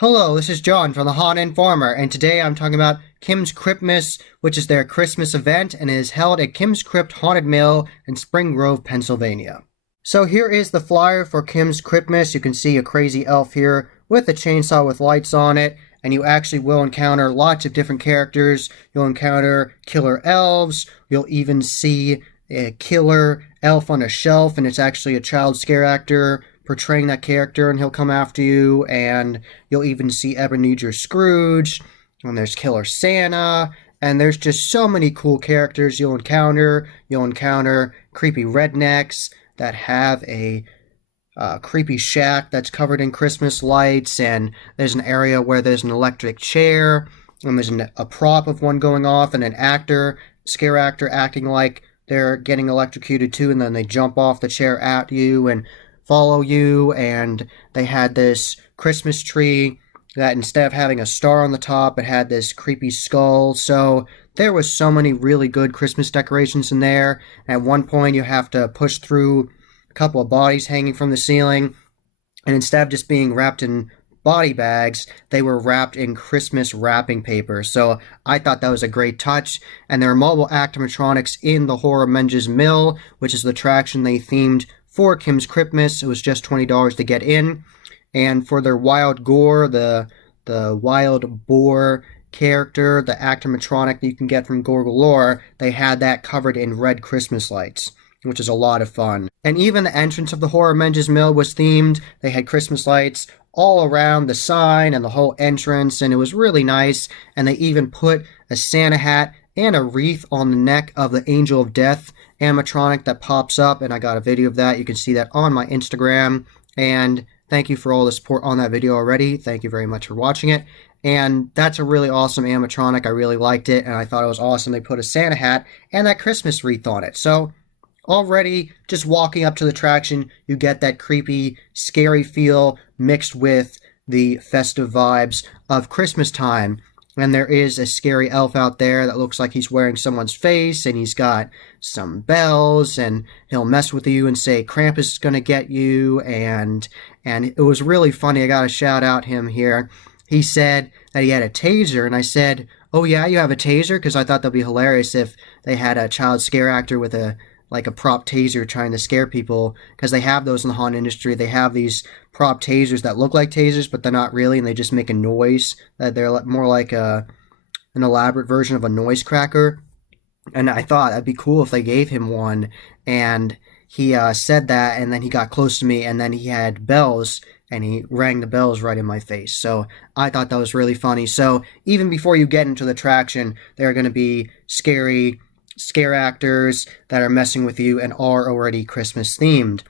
Hello, this is John from the Haunted Informer, and today I'm talking about Kim's Kryptmas, which is their Christmas event and is held at Kim's Crypt Haunted Mill in Spring Grove, Pennsylvania. So here is the flyer for Kim's Kryptmas. You can see a crazy elf here with a chainsaw with lights on it, and you actually will encounter lots of different characters. You'll encounter killer elves, you'll even see a killer elf on a shelf, and it's actually a child scare actor portraying that character, and he'll come after you, and you'll even see Ebenezer Scrooge, and there's Killer Santa, and there's just so many cool characters you'll encounter. You'll encounter creepy rednecks that have a creepy shack that's covered in Christmas lights, and there's an area where there's an electric chair, and there's a prop of one going off, and an scare actor acting like they're getting electrocuted too, and then they jump off the chair at you and follow you. And they had this Christmas tree that instead of having a star on the top, it had this creepy skull. So there was so many really good Christmas decorations in there. At one point you have to push through a couple of bodies hanging from the ceiling, and instead of just being wrapped in body bags, they were wrapped in Christmas wrapping paper. So I thought that was a great touch. And there are mobile animatronics in the Horror Menges Mill, which is the attraction they themed for Kim's Kryptmas. It was just $20 to get in. And for their wild gore, the wild boar character, the animatronic that you can get from Gore Galore, they had that covered in red Christmas lights, which is a lot of fun. And even the entrance of the Horror Menges Mill was themed. They had Christmas lights all around the sign and the whole entrance, and it was really nice. And they even put a Santa hat and a wreath on the neck of the Angel of Death animatronic that pops up, and I got a video of that. You can see that on my Instagram, and thank you for all the support on that video already. Thank you very much for watching it. And that's a really awesome animatronic. I really liked it, and I thought it was awesome they put a Santa hat and that Christmas wreath on it. So already, just walking up to the attraction, you get that creepy, scary feel mixed with the festive vibes of Christmas time. And there is a scary elf out there that looks like he's wearing someone's face, and he's got some bells, and he'll mess with you and say Krampus is gonna get you. And it was really funny. I gotta shout out him here. He said that he had a taser, and I said, "Oh yeah, you have a taser?" Because I thought that'd be hilarious if they had a child scare actor with a prop taser trying to scare people, because they have those in the haunt industry. They have these prop tasers that look like tasers, but they're not really, and they just make a noise. They're more like an elaborate version of a noise cracker. And I thought that'd be cool if they gave him one. And he said that, and then he got close to me, and then he had bells, and he rang the bells right in my face. So I thought that was really funny. So even before you get into the attraction, there are going to be scary scare actors that are messing with you and are already Christmas themed.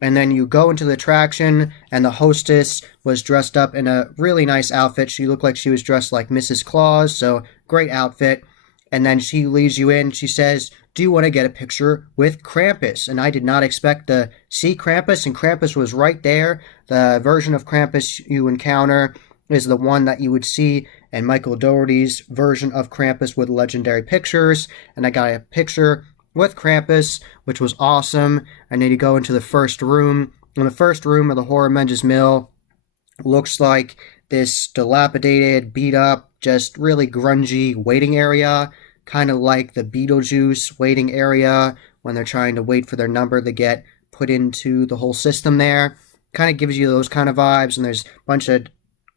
And then you go into the attraction, and the hostess was dressed up in a really nice outfit. She looked like she was dressed like Mrs. Claus, so great outfit. And then she leads you in. She says, "Do you want to get a picture with Krampus?" And I did not expect to see Krampus, and Krampus was right there. The version of Krampus you encounter is the one that you would see in Michael Dougherty's version of Krampus with Legendary Pictures. And I got a picture with Krampus, which was awesome. And then you go into the first room. And the first room of the Horror Menges Mill looks like this dilapidated, beat up, just really grungy waiting area, kind of like the Beetlejuice waiting area when they're trying to wait for their number to get put into the whole system there. Kind of gives you those kind of vibes. And there's a bunch of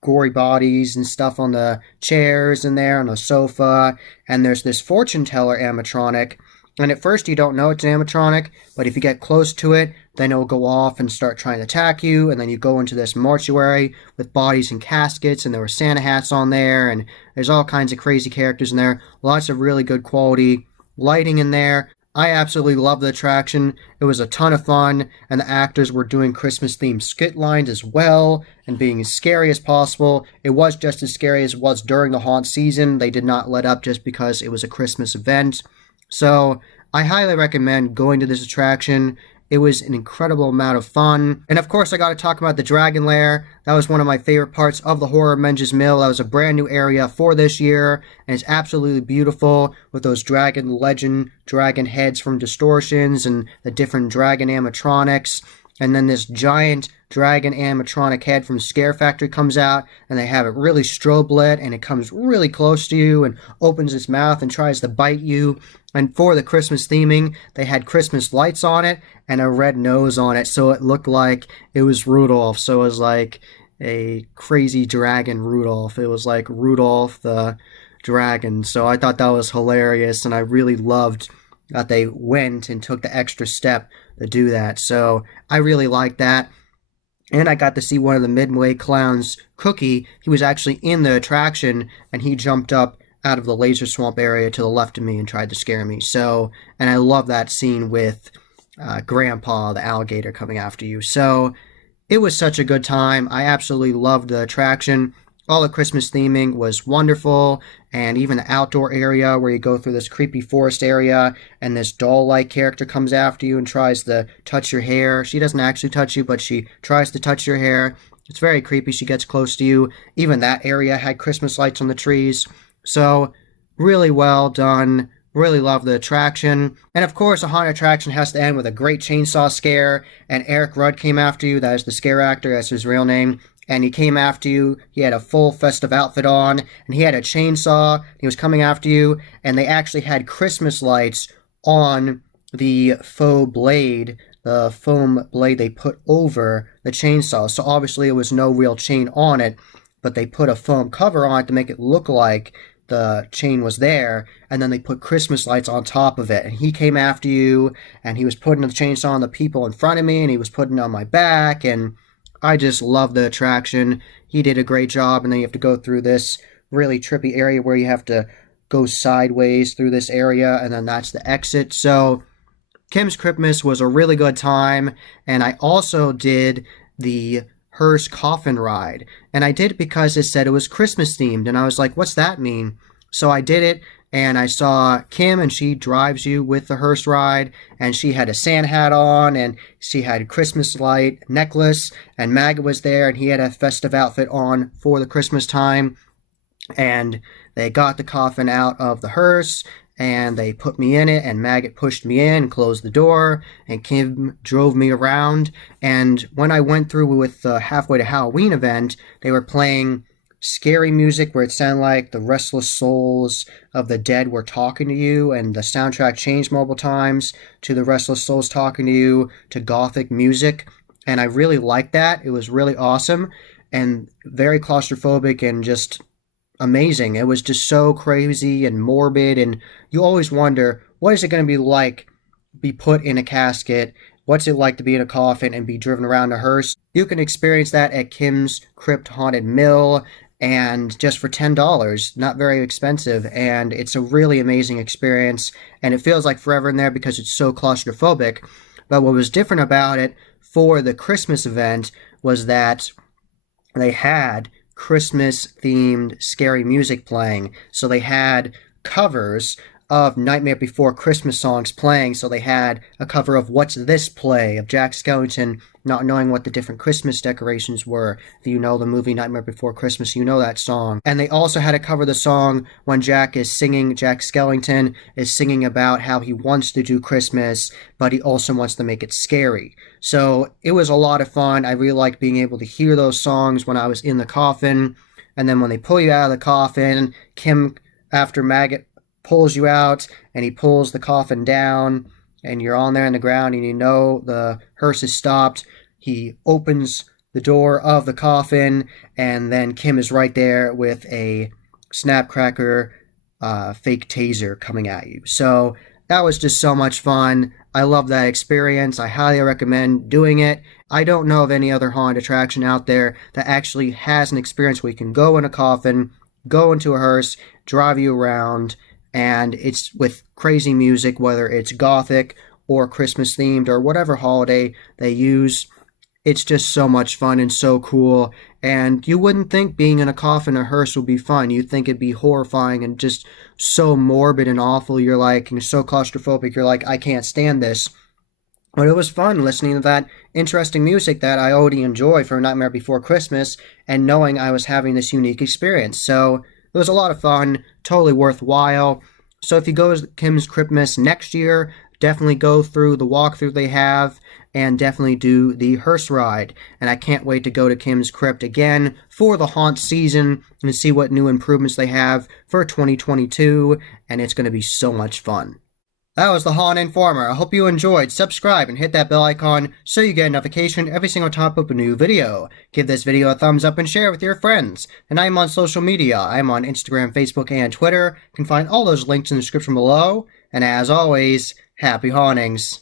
gory bodies and stuff on the chairs in there, on the sofa. And there's this fortune teller animatronic. And at first you don't know it's an animatronic, but if you get close to it, then it'll go off and start trying to attack you. And then you go into this mortuary with bodies and caskets, and there were Santa hats on there, and there's all kinds of crazy characters in there. Lots of really good quality lighting in there. I absolutely love the attraction. It was a ton of fun, and the actors were doing Christmas-themed skit lines as well, and being as scary as possible. It was just as scary as it was during the haunt season. They did not let up just because it was a Christmas event. So I highly recommend going to this attraction. It was an incredible amount of fun. And of course, I got to talk about the Dragon Lair. That was one of my favorite parts of the Horror Menges Mill. That was a brand new area for this year, and it's absolutely beautiful with those dragon legend, dragon heads from Distortions, and the different dragon animatronics. and then this giant dragon animatronic head from Scare Factory comes out, and they have it really strobe lit, and it comes really close to you and opens its mouth and tries to bite you. And for the Christmas theming, they had Christmas lights on it and a red nose on it, so it looked like it was Rudolph. So it was like a crazy dragon Rudolph. It was like Rudolph the dragon. So I thought that was hilarious, and I really loved that they went and took the extra step to do that. So I really liked that. And I got to see one of the Midway Clowns, Cookie. He was actually in the attraction, and he jumped up out of the laser swamp area to the left of me and tried to scare me. So, and I love that scene with Grandpa, the alligator, coming after you. So it was such a good time. I absolutely loved the attraction. All the Christmas theming was wonderful, and even the outdoor area where you go through this creepy forest area, and this doll-like character comes after you and tries to touch your hair. She doesn't actually touch you, but she tries to touch your hair. It's very creepy. She gets close to you. Even that area had Christmas lights on the trees. So, really well done. Really love the attraction. And of course, a haunted attraction has to end with a great chainsaw scare, and Eric Rudd came after you. That is the scare actor. That's his real name. And he came after you. He had a full festive outfit on, and he had a chainsaw. He was coming after you, and they actually had Christmas lights on the faux blade, the foam blade they put over the chainsaw. So obviously it was no real chain on it, but they put a foam cover on it to make it look like the chain was there, and then they put Christmas lights on top of it. And he came after you, and he was putting the chainsaw on the people in front of me, and he was putting it on my back, and I just love the attraction. He did a great job, and then you have to go through this really trippy area where you have to go sideways through this area, and then that's the exit. So Kim's Kryptmas was a really good time, and I also did the hearse coffin ride, and I did it because it said it was Christmas themed, and I was like, what's that mean? So I did it, and I saw Kim, and she drives you with the hearse ride, and she had a Santa hat on, and she had a Christmas light necklace, and Maggot was there, and he had a festive outfit on for the Christmas time, and they got the coffin out of the hearse, and they put me in it, and Maggot pushed me in, closed the door, and Kim drove me around. And when I went through with the Halfway to Halloween event, they were playing scary music where it sounded like the restless souls of the dead were talking to you, and the soundtrack changed multiple times to the restless souls talking to you, to gothic music, and I really liked that. It was really awesome and very claustrophobic and just amazing. It was just so crazy and morbid, and you always wonder, what is it going to be put in a casket? What's it like to be in a coffin and be driven around a hearse? You can experience that at Kim's Crypt Haunted Mill, and just for $10, not very expensive, and it's a really amazing experience, and it feels like forever in there because it's so claustrophobic. But what was different about it for the Christmas event was that they had Christmas-themed scary music playing. So they had covers of Nightmare Before Christmas songs playing. So they had a cover of What's This Play of Jack Skellington, not knowing what the different Christmas decorations were. If you know the movie Nightmare Before Christmas, you know that song. And they also had a cover of the song when Jack Skellington is singing about how he wants to do Christmas, but he also wants to make it scary. So it was a lot of fun. I really liked being able to hear those songs when I was in the coffin. And then when they pull you out of the coffin, Kim, after Maggot pulls you out, and he pulls the coffin down, and you're on there in the ground, and you know the hearse is stopped. He opens the door of the coffin, and then Kim is right there with a snapcracker fake taser coming at you. So that was just so much fun. I love that experience. I highly recommend doing it. I don't know of any other haunted attraction out there that actually has an experience where you can go in a coffin, go into a hearse, drive you around, and it's with crazy music, whether it's gothic or Christmas themed or whatever holiday they use. It's just so much fun and so cool, and you wouldn't think being in a coffin or hearse would be fun. You'd think it'd be horrifying and just so morbid and awful. You're so claustrophobic, you're like, I can't stand this. But it was fun listening to that interesting music that I already enjoy for Nightmare Before Christmas, and knowing I was having this unique experience. So it was a lot of fun, totally worthwhile. So if you go to Kim's Kryptmas next year, definitely go through the walkthrough they have and definitely do the hearse ride. And I can't wait to go to Kim's Crypt again for the haunt season and see what new improvements they have for 2022, and it's going to be so much fun. That was the Haunt Informer. I hope you enjoyed. Subscribe and hit that bell icon so you get a notification every single time I upload a new video. Give this video a thumbs up and share with your friends. And I'm on social media. I'm on Instagram, Facebook, and Twitter. You can find all those links in the description below. And as always, happy hauntings.